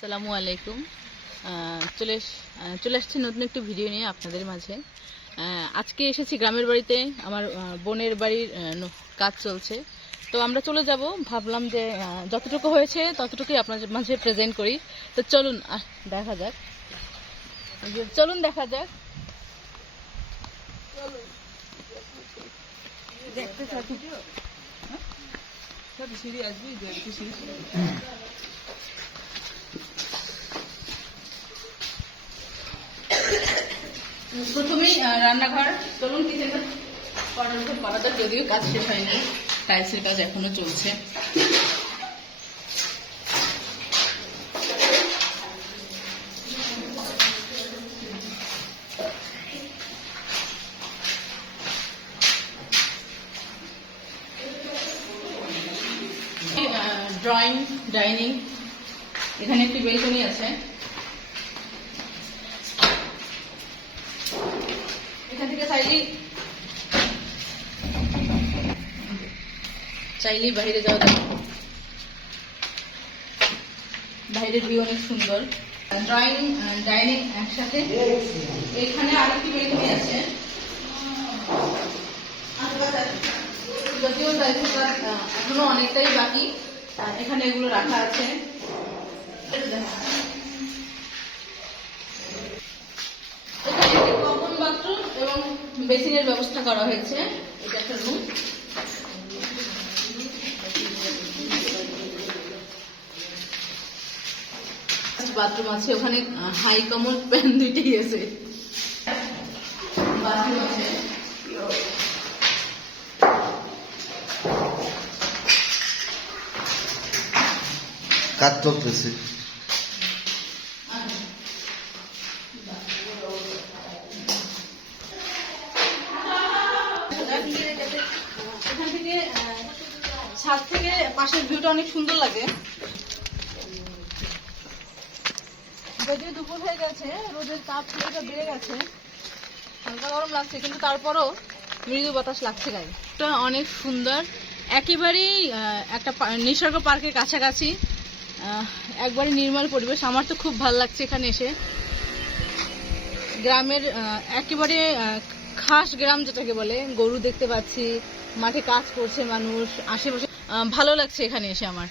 আসসালামু আলাইকুম। চলে আসছি নতুন একটি ভিডিও নিয়ে আপনাদের মাঝে। আজকে এসেছি গ্রামের বাড়িতে, আমার বোনের বাড়ির কাজ চলছে। তো আমরা চলে যাব, ভাবলাম যে যতটুকু হয়েছে ততটুকুই আপনাদের মাঝে প্রেজেন্ট করি। তো চলুন দেখা যাক, দেখা যাক। দেখতে থাকি। প্রথমেই রান্নাঘর, চলুন কিচেনটা করা যাক। যদিও কাজ শেষ হয়নি, টাইলসের কাজ এখনো চলছে। ড্রয়িং, ডাইনিং, এখানে একটি বেলকনি আছে। এখান থেকে চাইলেই বাইরে যাওয়া যায়। বাইরের ভিউ অনেক সুন্দর। ড্রয়িং, ডাইনিং একসাথে। এখানে আরেকটি বেলকনি আছে, যদিও এখনো অনেকটাই বাকি। এখানে এগুলো রাখা আছে। কমন বাথরুম এবং বেসিনের ব্যবস্থা করা হয়েছে। এটা একটা রুম। বাথরুম আছে, ওখানে হাই কমন প্যান দুইটাই আছে। বাথরুম আছে, কাজ চলতেছে। এখান থেকে ছাদ থেকে পাশের ভিউটা অনেক সুন্দর লাগে। যদিও দুপুর হয়ে গেছে, রোদের তাপ কিছুটা বেড়ে গেছে, হালকা গরম লাগছে, কিন্তু তারপরও মৃদু বাতাস লাগছে গায়ে। এটা অনেক সুন্দর, একেবারেই একটা নিসর্গ পার্কের কাছাকাছি, একবারে নির্মল পরিবেশ। আমার তো খুব ভালো লাগছে এখানে এসে। গ্রামের একেবারে খাস গ্রাম যেটাকে বলে, গরু দেখতে পাচ্ছি, মাঠে কাজ করছে মানুষ, আশেপাশে ভালো লাগছে এখানে এসে আমার।